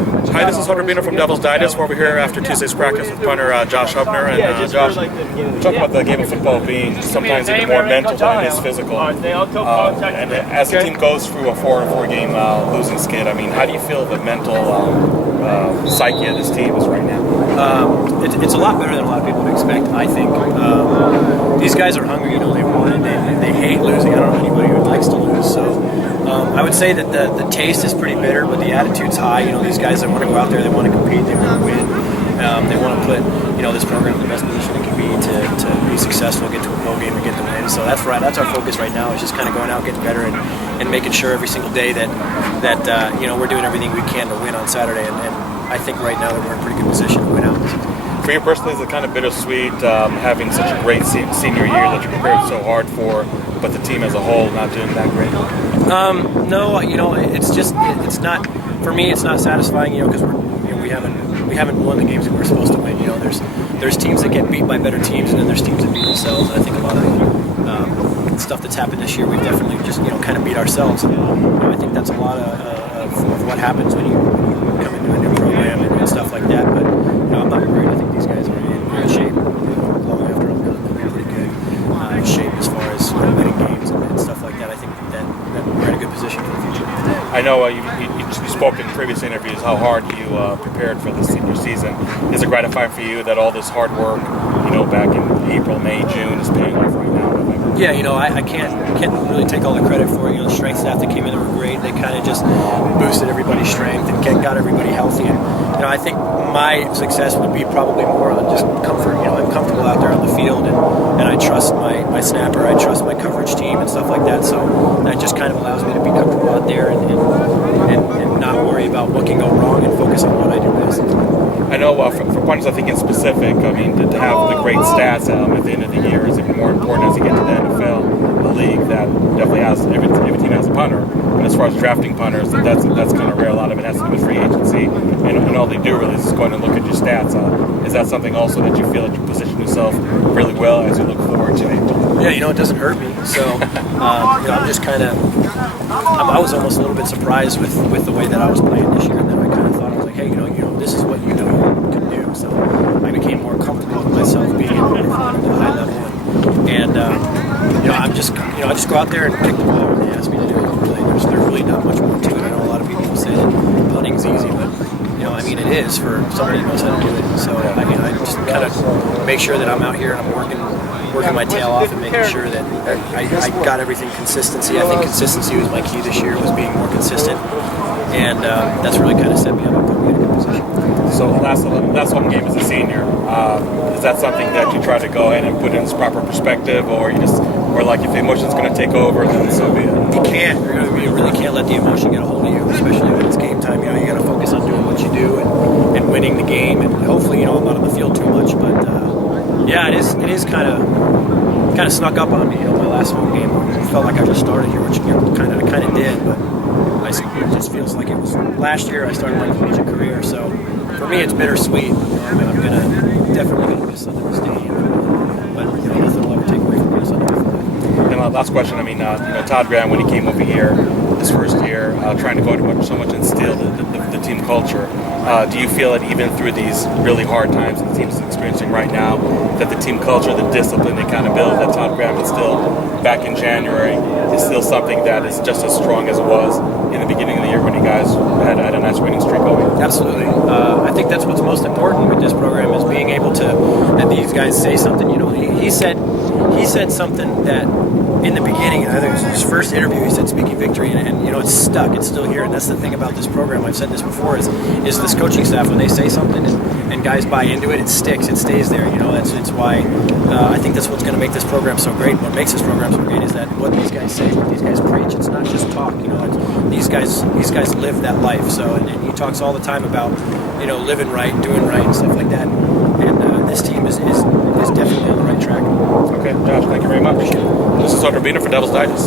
Hi, this is Hubner from Devil's Digest. We're over here after Tuesday's practice with punter Josh Hubner. And Josh, we talk about the game of football being sometimes even more mental than it is physical. And as the team goes through a 4-4 game losing skid, I mean, how do you feel the mental psyche of this team is right now? It's a lot better than a lot of people would expect, I think. These guys are hungry, they want it, they hate losing. I don't know anybody who likes to lose. So I would say that the taste is pretty bitter, but the attitude's high. These guys that want to go out there, they want to compete, they want to win. They want to put this program in the best position it can be to be successful, get to a bowl game and get the win. So that's right. That's our focus right now. Is just kind of going out, getting better, and making sure every single day that we're doing everything we can to win on Saturday. And I think right now that we're in a pretty good position to win out. For you personally, is it kind of bittersweet having such a great senior year that you prepared so hard for, but the team as a whole not doing that great? No, it's not, for me, it's not satisfying, because we haven't won the games that we're supposed to win. There's teams that get beat by better teams, and then there's teams that beat themselves. And I think a lot of stuff that's happened this year, we've definitely just kind of beat ourselves. I think that's a lot of what happens when you come into a new program and stuff like that. But I'm not worried. I think these guys are in great shape. Long after I'm done, they'll be pretty good shape as far as winning games and stuff like that. I think that we're in a good position for the future. I know you spoke in previous interviews how hard you prepared for the senior season. Is it gratifying for you that all this hard work, back in April, May, June, is paying off right now? Yeah, I can't really take all the credit for it. The strength staff that came in, they were great. They kind of just boosted everybody's strength and got everybody healthy. And I think my success would be probably more on just comfort. I'm comfortable out there on the field, and I trust my snapper, I trust my coverage team and stuff like that. So that just kind of allows me to be comfortable out there and not worry about what can go wrong and focus on what I do best. I know for punters, I think in specific, to have the great stats at the end of the year is even more important as you get to the NFL, a league that definitely has every team has a punter. But as far as drafting punters, that's kind of rare. A lot of it has to do with free agency, and all they do really is going to look at your stats. Is that something also that you feel that you position yourself really well as you look forward to April? Yeah, it doesn't hurt me. So I'm just kind of, I was almost a little bit surprised with the way that I was playing this year, and then I kind of thought, I was like, hey, this is what you can do. So I became more comfortable with myself being able to perform at a high level, and I just go out there and kick the ball when they ask me to do it. There's really not much more to it. I know a lot of people will say that punting's easy, but it is for somebody who knows how to do it. So I just kind of make sure that I'm out here and I'm working my tail off and making sure that I got everything consistency. I think consistency was my key this year, was being more consistent, and that's really kind of set me up and put me in a good position. So last home game as a senior, is that something that you try to go ahead and put in its proper perspective, or like if the emotion's going to take over, then so be it? You really can't let the emotion get a hold of you, especially when it's game time. You got to focus on doing what you do and winning the game, and hopefully I'm not on the field too much. But it is kind of snuck up on me. My last home game, it felt like I just started here, which kind of did, but it just feels like it was last year I started my collegiate career. So for me, it's bittersweet. I'm definitely gonna miss Sunday in the stadium, but nothing will ever take away from me Sunday. And last question, Todd Graham, when he came over here this first year, trying to go to so much instill the team culture, do you feel that even through these really hard times that the team is experiencing right now, that the team culture, the discipline, the accountability that Todd Graham instilled back in January is still something that is just as strong as it was in the beginning of the year when you guys had a nice winning streak going? Absolutely. I think that's what's most important with this program, is being able to have these guys say something. He said something that in the beginning, I think it was his first interview, he said speaking victory, and it's stuck. It's still here, and that's the thing about this program. I've said this before, is this coaching staff, when they say something and guys buy into it, it sticks, it stays there. It's why I think that's what's going to make this program so great. What makes this program so great is that what these guys say, what these guys preach, it's not just talk. These guys live that life. So, and he talks all the time about living right, doing right, and stuff like that. And this team is definitely on the right track. Okay, Josh, thank you very much. This is Hubner for Devil's Digest.